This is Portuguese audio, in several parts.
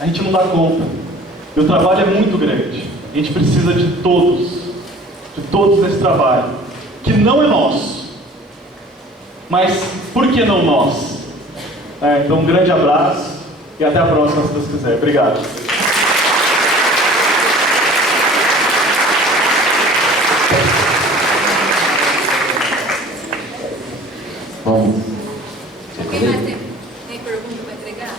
A gente não dá conta. E o trabalho é muito grande. A gente precisa de todos nesse trabalho, que não é nosso. Mas por que não nós? Então um grande abraço e até a próxima, se Deus quiser. Obrigado. Vamos. Quem mais tem pergunta para entregar?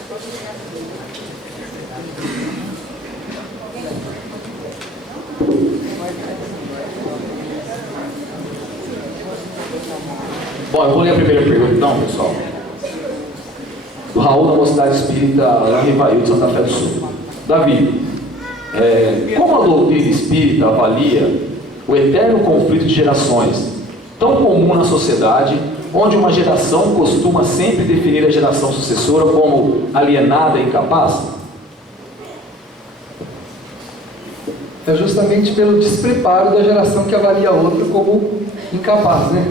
Bom, eu vou ler a primeira pergunta então, pessoal. Do Raul, da Mocidade Espírita, lá em Rivail, de Santa Fé do Sul. Davi, como a doutrina espírita avalia o eterno conflito de gerações, tão comum na sociedade, onde uma geração costuma sempre definir a geração sucessora como alienada e incapaz? É justamente pelo despreparo da geração que avalia a outra como incapaz, né?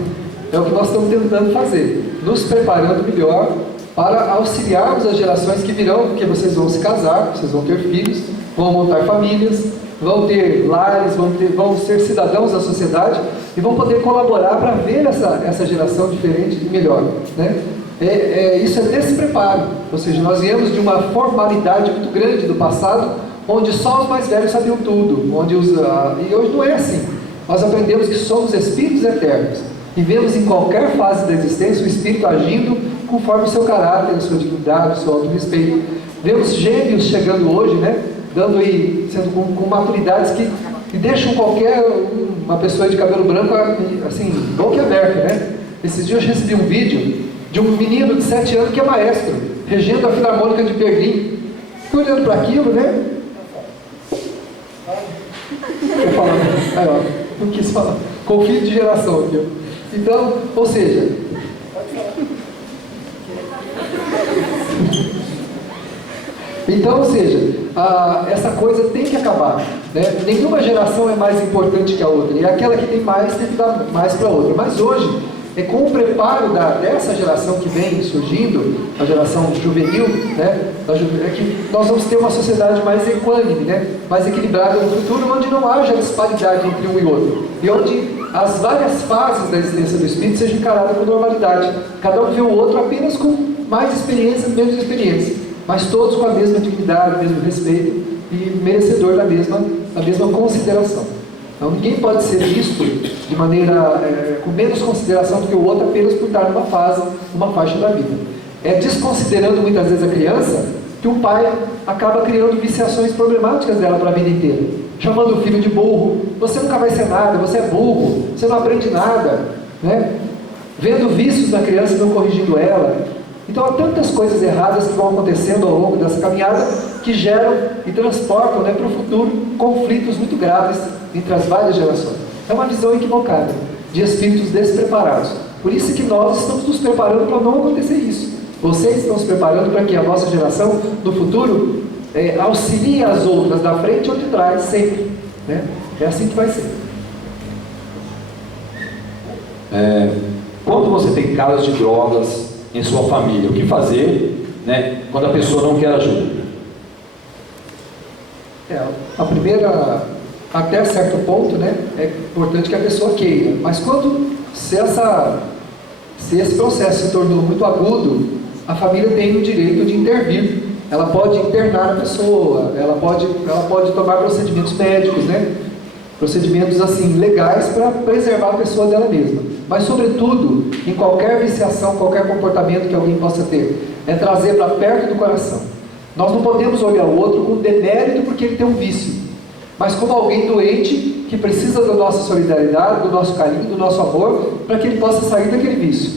É o que nós estamos tentando fazer, nos preparando melhor para auxiliarmos as gerações que virão, porque vocês vão se casar, vocês vão ter filhos, vão montar famílias, vão ter lares, vão ser cidadãos da sociedade e vão poder colaborar para ver essa geração diferente e melhor, né? Isso é despreparo, ou seja, nós viemos de uma formalidade muito grande do passado, onde só os mais velhos sabiam tudo, e hoje não é assim. Nós aprendemos que somos espíritos eternos e vemos em qualquer fase da existência o espírito agindo conforme o seu caráter, a sua dignidade, o seu autorrespeito. Vemos gêmeos chegando hoje, né, sendo com maturidades que deixam uma pessoa de cabelo branco assim, boca aberta, né? Esses dias eu recebi um vídeo de um menino de 7 anos que é maestro, regendo a Filarmônica de Berlim. Fiquei olhando para aquilo, né? Eu falando, não quis falar. Conflito de geração aqui. Então, ou seja, essa coisa tem que acabar, né? Nenhuma geração é mais importante que a outra, e aquela que tem mais tem que dar mais para a outra. Mas hoje, com o preparo dessa geração que vem surgindo, a geração juvenil, né? Que nós vamos ter uma sociedade mais equânime, né? Mais equilibrada no futuro, onde não haja disparidade entre um e outro, e onde as várias fases da existência do espírito sejam encaradas com normalidade. Cada um vê o outro apenas com mais experiência, menos experiência, mas todos com a mesma dignidade, o mesmo respeito e merecedor da mesma consideração. Então ninguém pode ser visto de maneira com menos consideração do que o outro apenas por estar numa fase, numa faixa da vida. Desconsiderando muitas vezes a criança, que o pai acaba criando viciações problemáticas dela para a vida inteira, chamando o filho de burro. Você nunca vai ser nada, você é burro, você não aprende nada, né? Vendo vícios na criança e não corrigindo ela. Então há tantas coisas erradas que vão acontecendo ao longo dessa caminhada que geram e transportam, né, para o futuro conflitos muito graves entre as várias gerações. É uma visão equivocada de espíritos despreparados. Por isso que nós estamos nos preparando para não acontecer isso. Vocês estão se preparando para que a nossa geração no futuro auxilie as outras da frente ou de trás sempre, né? É assim que vai ser. Quando você tem casos de drogas em sua família, o que fazer, né, quando a pessoa não quer ajuda? A primeira, até certo ponto, né, é importante que a pessoa queira, mas se esse processo se tornou muito agudo, a família tem o direito de intervir. Ela pode internar a pessoa, ela pode tomar procedimentos médicos, né, procedimentos assim legais para preservar a pessoa dela mesma. Mas sobretudo, em qualquer viciação, qualquer comportamento que alguém possa ter, é trazer para perto do coração. Nós não podemos olhar o outro com demérito porque ele tem um vício, mas como alguém doente que precisa da nossa solidariedade, do nosso carinho, do nosso amor, para que ele possa sair daquele vício.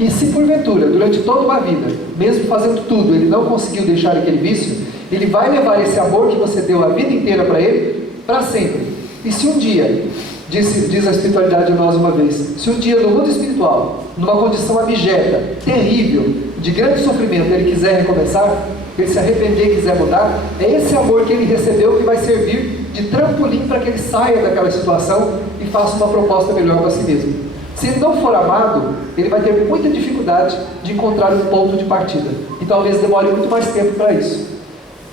E se porventura, durante toda uma vida, mesmo fazendo tudo, ele não conseguiu deixar aquele vício, ele vai levar esse amor que você deu a vida inteira para ele, para sempre. E se um dia, diz a espiritualidade a nós uma vez, se um dia no mundo espiritual, numa condição abjeta, terrível, de grande sofrimento, ele quiser recomeçar, ele se arrepender e quiser mudar, é esse amor que ele recebeu que vai servir de trampolim para que ele saia daquela situação e faça uma proposta melhor para si mesmo. Se ele não for amado, ele vai ter muita dificuldade de encontrar um ponto de partida, e talvez demore muito mais tempo para isso.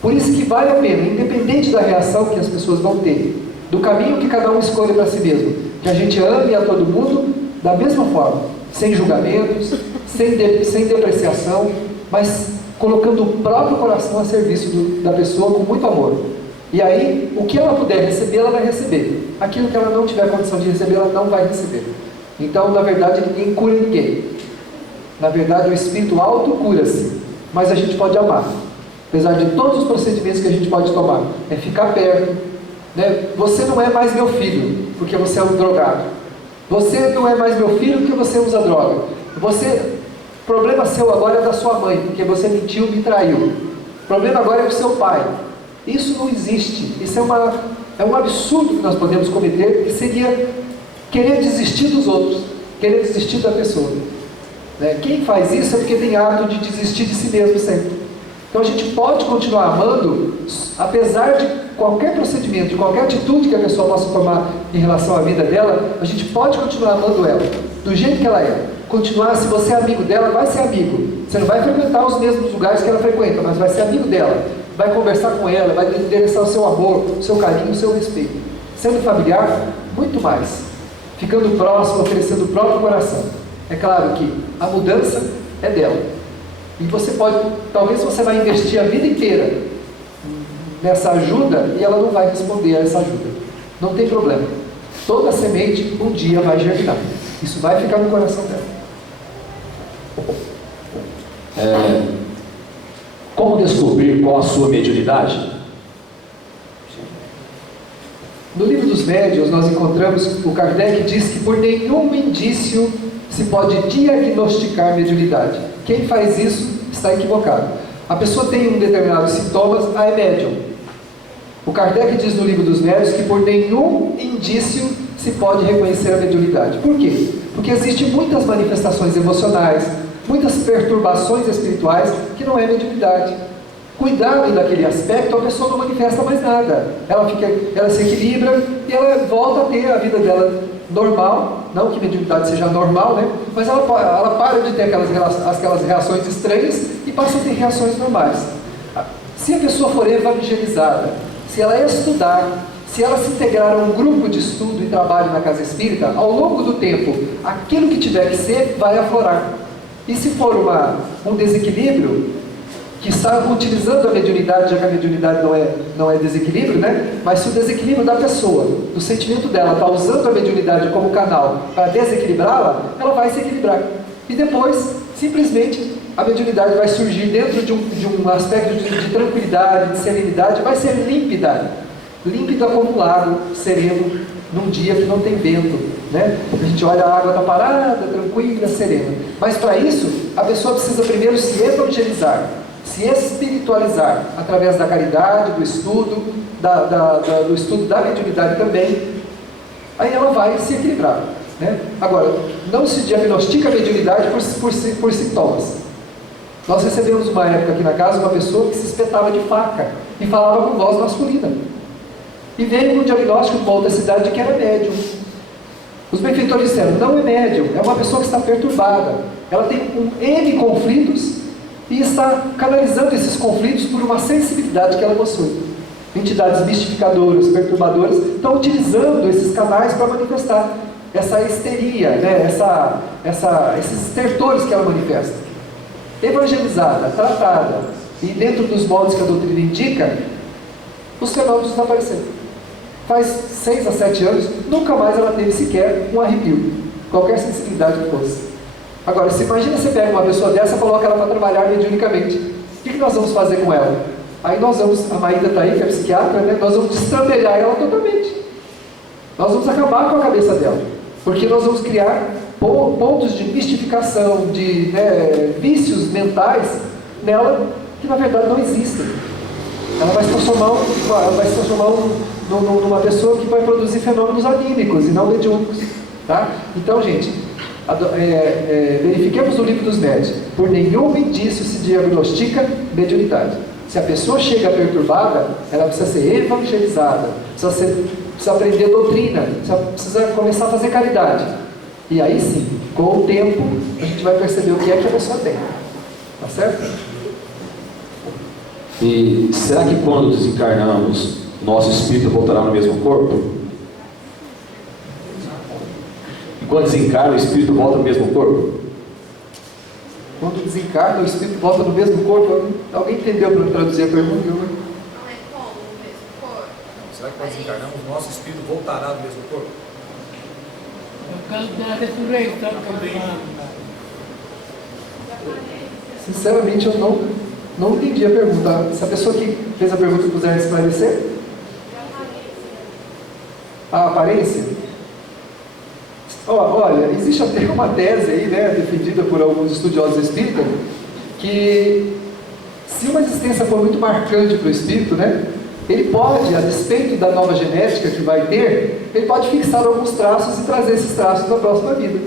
Por isso que vale a pena, independente da reação que as pessoas vão ter, do caminho que cada um escolhe para si mesmo, que a gente ame a todo mundo da mesma forma, sem julgamentos, sem depreciação, mas colocando o próprio coração a serviço da pessoa com muito amor. E aí, o que ela puder receber, ela vai receber. Aquilo que ela não tiver condição de receber, ela não vai receber. Então, na verdade, ninguém cura ninguém. Na verdade, o espírito alto cura-se, mas a gente pode amar. Apesar de todos os procedimentos que a gente pode tomar, é ficar perto, né? Você não é mais meu filho, porque você é um drogado. Você não é mais meu filho, porque você usa droga. O problema seu agora é da sua mãe, porque você mentiu e me traiu. O problema agora é do seu pai. Isso não existe. Isso é um absurdo que nós podemos cometer, que seria querer desistir dos outros, querer desistir da pessoa. Né? Quem faz isso é porque tem hábito de desistir de si mesmo sempre. Então a gente pode continuar amando, apesar de qualquer procedimento, de qualquer atitude que a pessoa possa tomar em relação à vida dela, a gente pode continuar amando ela, do jeito que ela é. Continuar, se você é amigo dela, vai ser amigo. Você não vai frequentar os mesmos lugares que ela frequenta, mas vai ser amigo dela. Vai conversar com ela, vai endereçar o seu amor, o seu carinho, o seu respeito. Sendo familiar, muito mais. Ficando próximo, oferecendo o próprio coração. É claro que a mudança é dela. E você pode, talvez você vai investir a vida inteira nessa ajuda e ela não vai responder a essa ajuda. Não tem problema. Toda semente um dia vai germinar. Isso vai ficar no coração dela. Como descobrir qual a sua mediunidade? No livro dos médiuns nós encontramos, o Kardec diz que por nenhum indício se pode diagnosticar mediunidade. Quem faz isso está equivocado. A pessoa tem um determinado sintomas, é médium. O Kardec diz no livro dos médiuns que por nenhum indício se pode reconhecer a mediunidade. Por quê? Porque existem muitas manifestações emocionais, muitas perturbações espirituais que não é mediunidade. Cuidado daquele aspecto, a pessoa não manifesta mais nada. Ela se equilibra e ela volta a ter a vida dela normal, não que mediunidade seja normal, né? Mas ela para de ter aquelas reações estranhas e passa a ter reações normais. Se a pessoa for evangelizada, se ela estudar, se ela se integrar a um grupo de estudo e trabalho na casa espírita, ao longo do tempo, aquilo que tiver que ser, vai aflorar. E se for um desequilíbrio, que está utilizando a mediunidade, já que a mediunidade não é desequilíbrio, né? Mas se o desequilíbrio da pessoa, do sentimento dela, está usando a mediunidade como canal para desequilibrá-la, ela vai se equilibrar. E depois, simplesmente, a mediunidade vai surgir dentro de um aspecto de tranquilidade, de serenidade, vai ser límpida como um lago sereno, num dia que não tem vento, né? A gente olha, a água está parada, tranquila, serena. Mas para isso, a pessoa precisa primeiro se evangelizar, se espiritualizar, através da caridade, do estudo, do estudo da mediunidade também. Aí ela vai se equilibrar, né? Agora, não se diagnostica a mediunidade por sintomas. Nós recebemos uma época aqui na casa uma pessoa que se espetava de faca e falava com voz masculina. E veio com o diagnóstico de uma outra cidade de que era médium. Os benfeitores disseram, não é médium, é uma pessoa que está perturbada. Ela tem N conflitos e está canalizando esses conflitos por uma sensibilidade que ela possui. Entidades mistificadoras, perturbadoras, estão utilizando esses canais para manifestar essa histeria, né? Esses estertores que ela manifesta. Evangelizada, tratada, e dentro dos moldes que a doutrina indica, os fenômenos desapareceram. Faz 6 a 7 anos, nunca mais ela teve sequer um arrepio, qualquer sensibilidade que fosse. Agora, se imagina você pega uma pessoa dessa e coloca ela para trabalhar mediunicamente. O que nós vamos fazer com ela? Aí nós vamos, a Maída está aí, que é psiquiatra, né? Nós vamos destrambelhar ela totalmente. Nós vamos acabar com a cabeça dela. Porque nós vamos criar pontos de mistificação, de vícios mentais nela, que na verdade não existem. Ela vai se transformar numa pessoa que vai produzir fenômenos anímicos e não mediúnicos. Tá? Então, gente, verifiquemos no livro dos médiuns. Por nenhum indício se diagnostica mediunidade. Se a pessoa chega perturbada, ela precisa ser evangelizada, precisa aprender doutrina, precisa começar a fazer caridade. E aí sim, com o tempo, a gente vai perceber o que é que a pessoa tem. Tá certo? E será que quando desencarnamos, nosso espírito voltará no mesmo corpo? E quando desencarna, o espírito volta no mesmo corpo? Quando desencarna, o espírito volta no mesmo corpo. Alguém entendeu para traduzir a pergunta? Não é como o mesmo corpo? Será que quando desencarnamos, nosso espírito voltará no mesmo corpo? Por causa da ressurreição que eu falo. Sinceramente, eu não entendi a pergunta. Se a pessoa que fez a pergunta puder esclarecer? A aparência? Olha, existe até uma tese aí, né, defendida por alguns estudiosos espíritas, que se uma existência for muito marcante para o espírito, né, ele pode, a despeito da nova genética que vai ter, ele pode fixar alguns traços e trazer esses traços na próxima vida.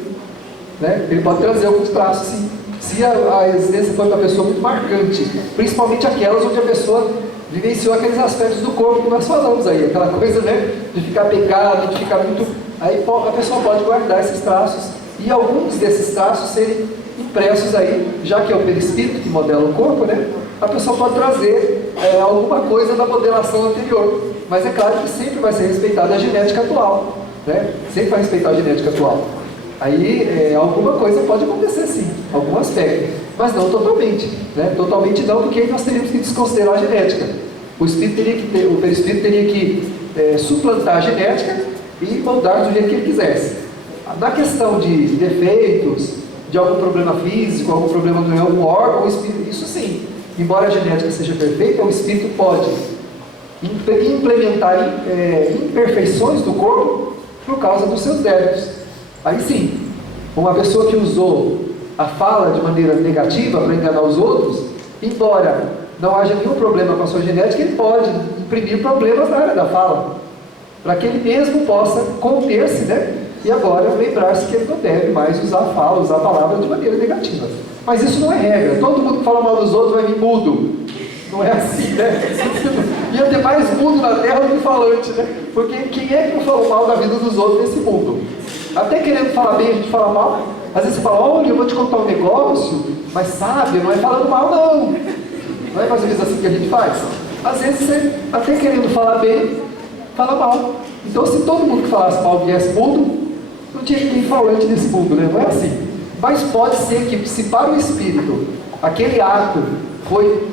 Né? Ele pode trazer alguns traços, sim. Se a existência for uma pessoa muito marcante, principalmente aquelas onde a pessoa vivenciou aqueles aspectos do corpo que nós falamos aí, aquela coisa, né, de ficar pegado, de ficar muito... Aí a pessoa pode guardar esses traços e alguns desses traços serem impressos aí, já que é o perispírito que modela o corpo, né? A pessoa pode trazer alguma coisa da modelação anterior, mas é claro que sempre vai ser respeitada a genética atual, né? Sempre vai respeitar a genética atual. Aí alguma coisa pode acontecer sim, algum aspecto, mas não totalmente, né? Totalmente não, porque aí nós teríamos que desconsiderar a genética. O perispírito teria que suplantar a genética e moldar do jeito que ele quisesse. Na questão de defeitos, de algum problema físico, algum problema em algum órgão, o espírito, isso sim, embora a genética seja perfeita, o espírito pode implementar imperfeições do corpo por causa dos seus débitos. Aí sim, uma pessoa que usou a fala de maneira negativa para enganar os outros, embora não haja nenhum problema com a sua genética, ele pode imprimir problemas na área da fala, para que ele mesmo possa conter-se, né? E agora lembrar-se que ele não deve mais usar a fala, usar a palavra de maneira negativa. Mas isso não é regra. Todo mundo que fala mal dos outros vai vir mudo. Não é assim, né? Ia ter mais mudo na terra do que falante, né? Porque quem é que não falou mal da vida dos outros nesse mundo? Até querendo falar bem, a gente fala mal. Às vezes você fala, olha, eu vou te contar um negócio, mas sabe, não é falando mal, não. Não é mais ou menos assim que a gente faz? Às vezes você, até querendo falar bem, fala mal. Então, se todo mundo que falasse mal viesse mudo, não tinha ninguém falante nesse mundo, né? Não é assim. Mas pode ser que, se para o espírito aquele ato foi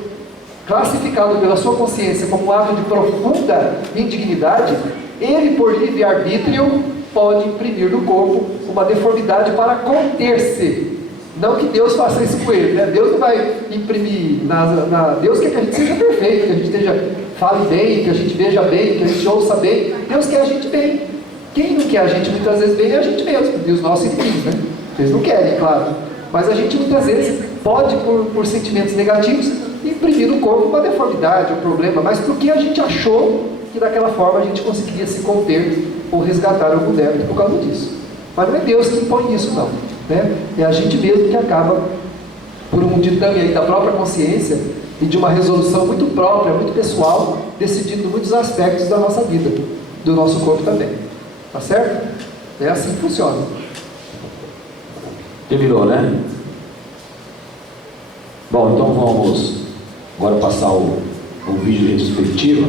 classificado pela sua consciência como um ato de profunda indignidade, ele, por livre-arbítrio, pode imprimir no corpo uma deformidade para conter-se. Não que Deus faça isso com ele, né? Deus não vai imprimir Deus quer que a gente seja perfeito, que a gente fale bem, que a gente veja bem, que a gente ouça bem. Deus quer a gente bem. Quem não quer a gente muitas vezes bem é a gente mesmo, e os nossos inimigos, né? Eles não querem, claro. Mas a gente muitas vezes pode, por sentimentos negativos, imprimir no corpo uma deformidade, um problema, mas porque a gente achou que daquela forma a gente conseguiria se conter ou resgatar algum débito por causa disso. Mas não é Deus que impõe isso, não. Né? É a gente mesmo que acaba, por um ditame aí da própria consciência e de uma resolução muito própria, muito pessoal, decidindo muitos aspectos da nossa vida, do nosso corpo também. Tá certo? É assim que funciona. Terminou, né? Bom, então vamos agora passar o vídeo de retrospectiva.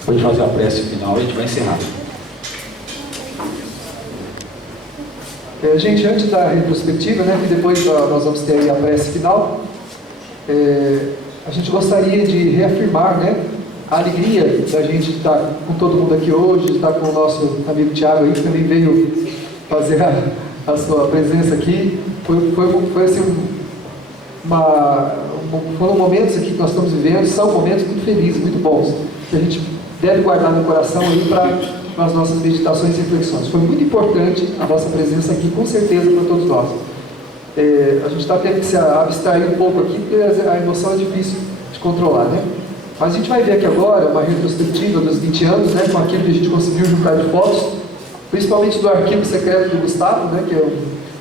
Depois de fazer a prece final, a gente vai encerrar. Gente, antes da retrospectiva, né, que depois nós vamos ter aí a prece final, a gente gostaria de reafirmar, né, a alegria da gente estar com todo mundo aqui hoje, de estar com o nosso amigo Tiago aí, que também veio fazer a sua presença aqui. Foi assim, foram momentos aqui que nós estamos vivendo, são momentos muito felizes, muito bons, que a gente deve guardar no coração aí para as nossas meditações e reflexões. Foi muito importante a vossa presença aqui, com certeza, para todos nós. A gente está tendo que se abstrair um pouco aqui, porque a emoção é difícil de controlar, né? Mas a gente vai ver aqui agora uma retrospectiva dos 20 anos, né, com aquilo que a gente conseguiu juntar de fotos, principalmente do arquivo secreto do Gustavo, né, que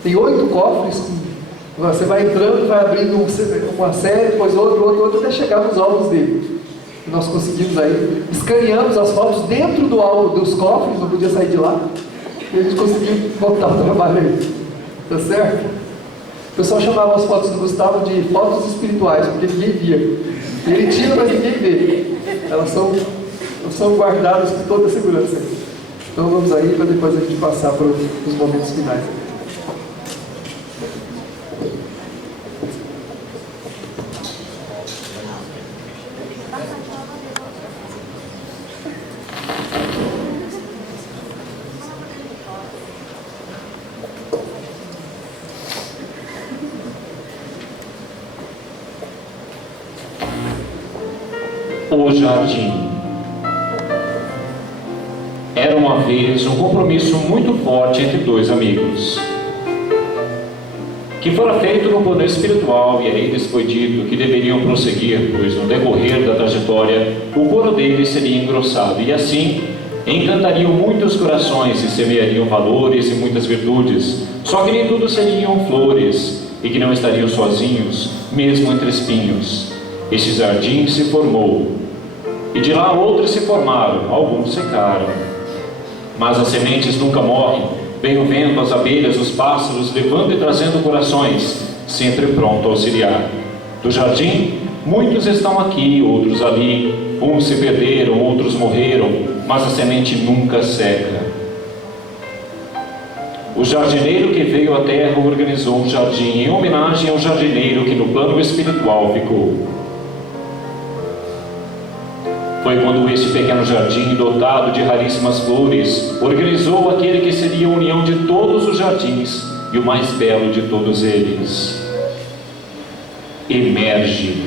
tem 8 cofres, você vai entrando, vai abrindo uma série, depois outro, até chegar nos álbuns dele. E nós conseguimos aí, escaneamos as fotos dentro do álbum dos cofres, não podia sair de lá, e a gente conseguiu botar o trabalho aí. Tá certo? O pessoal chamava as fotos do Gustavo de fotos espirituais, porque ninguém via. Ele tira, mas ninguém vê. Elas são guardadas com toda a segurança. Então vamos aí para depois a gente passar para os momentos finais. O jardim. Era uma vez um compromisso muito forte entre dois amigos, que fora feito no plano espiritual, e a eles foi dito que deveriam prosseguir, pois no decorrer da trajetória o coro deles seria engrossado, e assim encantariam muitos corações e semeariam valores e muitas virtudes, só que nem tudo seriam flores, e que não estariam sozinhos, mesmo entre espinhos. Este jardim se formou, e de lá outros se formaram, alguns secaram. Mas as sementes nunca morrem, vem o vento, as abelhas, os pássaros, levando e trazendo corações, sempre pronto a auxiliar. Do jardim, muitos estão aqui, outros ali, uns se perderam, outros morreram, mas a semente nunca seca. O jardineiro que veio à terra organizou um jardim em homenagem ao jardineiro que no plano espiritual ficou. Foi quando este pequeno jardim, dotado de raríssimas flores, organizou aquele que seria a união de todos os jardins e o mais belo de todos eles. Emerge.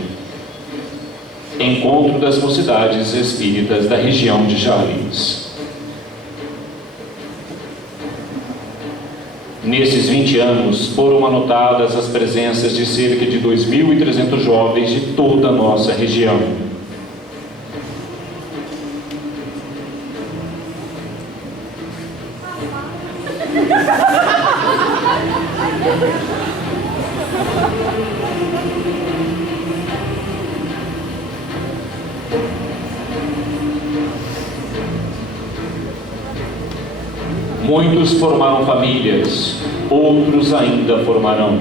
Encontro das mocidades espíritas da região de Jales. Nesses 20 anos, foram anotadas as presenças de cerca de 2.300 jovens de toda a nossa região. Muitos formaram famílias, outros ainda formarão.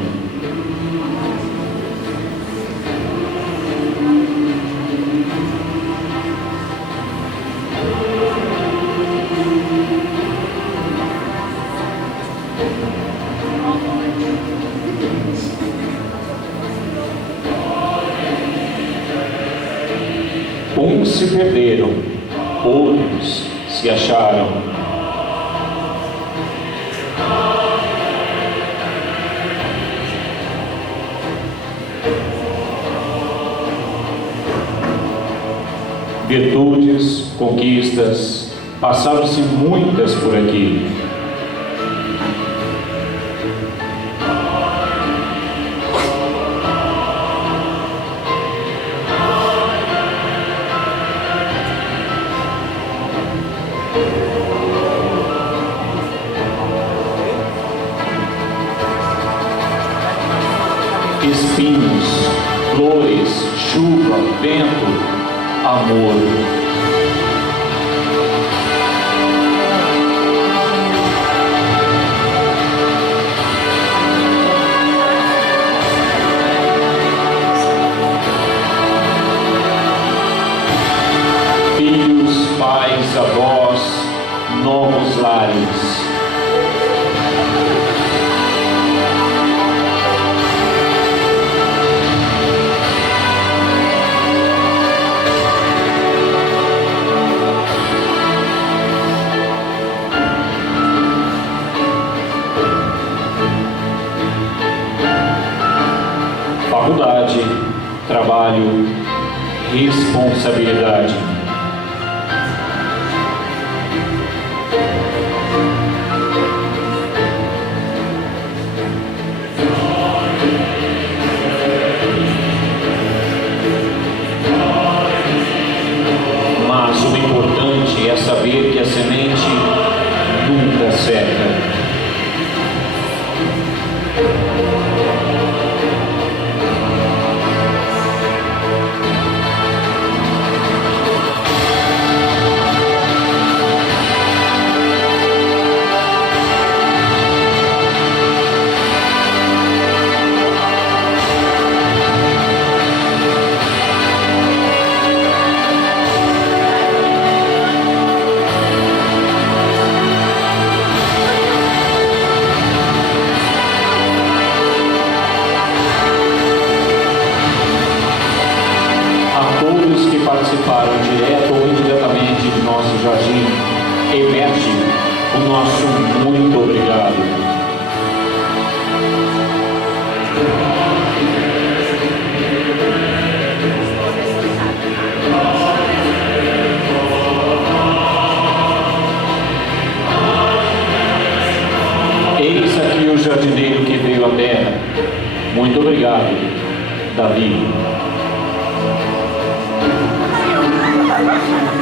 Uns se perderam, outros se acharam. Virtudes, conquistas, passaram-se muitas por aqui. Espinhos, flores, chuva, vento, amor. Filhos, pais, avós, novos lares. Faculdade, trabalho, responsabilidade. Mas o importante é saber que a semente nunca seca. separam direto ou indiretamente de nosso jardim, emerge o nosso muito obrigado. Eis aqui o jardineiro que veio à terra. Muito obrigado, Davi.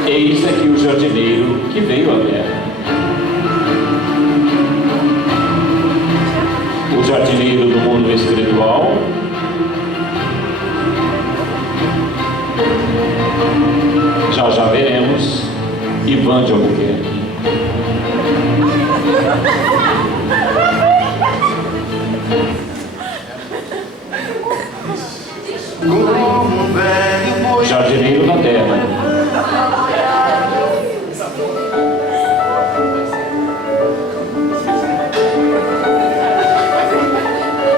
Eis aqui o jardineiro que veio à terra. O jardineiro do mundo espiritual. Já veremos. Ivan de Albuquerque. Jardineiro da terra.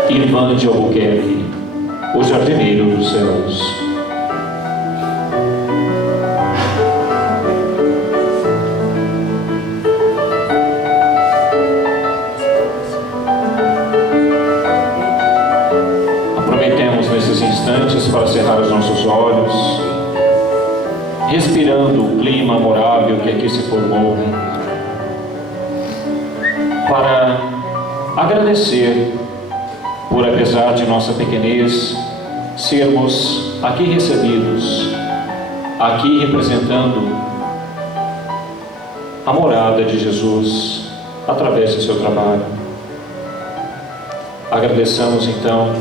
Ivan de Albuquerque, o jardineiro dos céus. Aproveitemos nesses instantes para cerrar os nossos olhos, respirando o clima amorável que aqui se formou, para agradecer por, apesar de nossa pequenez, sermos aqui recebidos, aqui representando a morada de Jesus através do seu trabalho. Agradeçamos então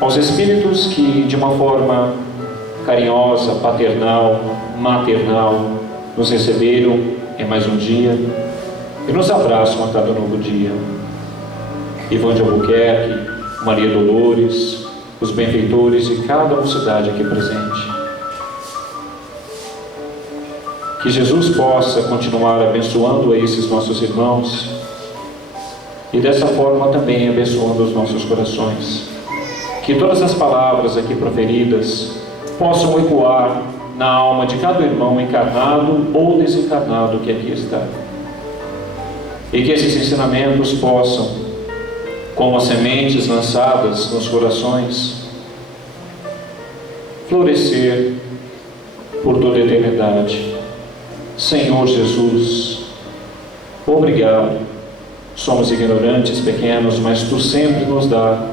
aos Espíritos que, de uma forma carinhosa, paternal, maternal, nos receberam em mais um dia e nos abraçam a cada novo dia. Ivan de Albuquerque, Maria Dolores, os benfeitores de cada mocidade aqui presente. Que Jesus possa continuar abençoando a esses nossos irmãos e dessa forma também abençoando os nossos corações. Que todas as palavras aqui proferidas possam ecoar na alma de cada irmão encarnado ou desencarnado que aqui está. E que esses ensinamentos possam, como as sementes lançadas nos corações, florescer por toda a eternidade. Senhor Jesus, obrigado. Somos ignorantes, pequenos, mas Tu sempre nos dá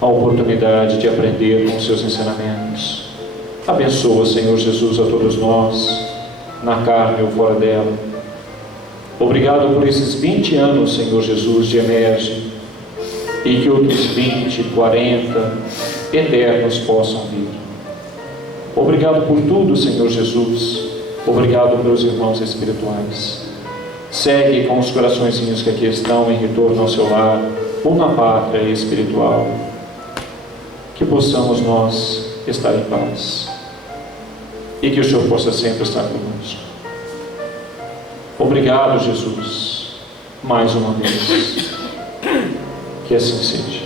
a oportunidade de aprender com os Seus ensinamentos. Abençoa, Senhor Jesus, a todos nós, na carne ou fora dela. Obrigado por esses 20 anos, Senhor Jesus, de Emerge, e que outros 20, 40 eternos possam vir. Obrigado por tudo, Senhor Jesus. Obrigado pelos irmãos espirituais. Segue com os coraçõezinhos que aqui estão em retorno ao seu lar ou na pátria espiritual. Que possamos nós estar em paz e que o Senhor possa sempre estar conosco. Obrigado, Jesus, mais uma vez. Que assim seja.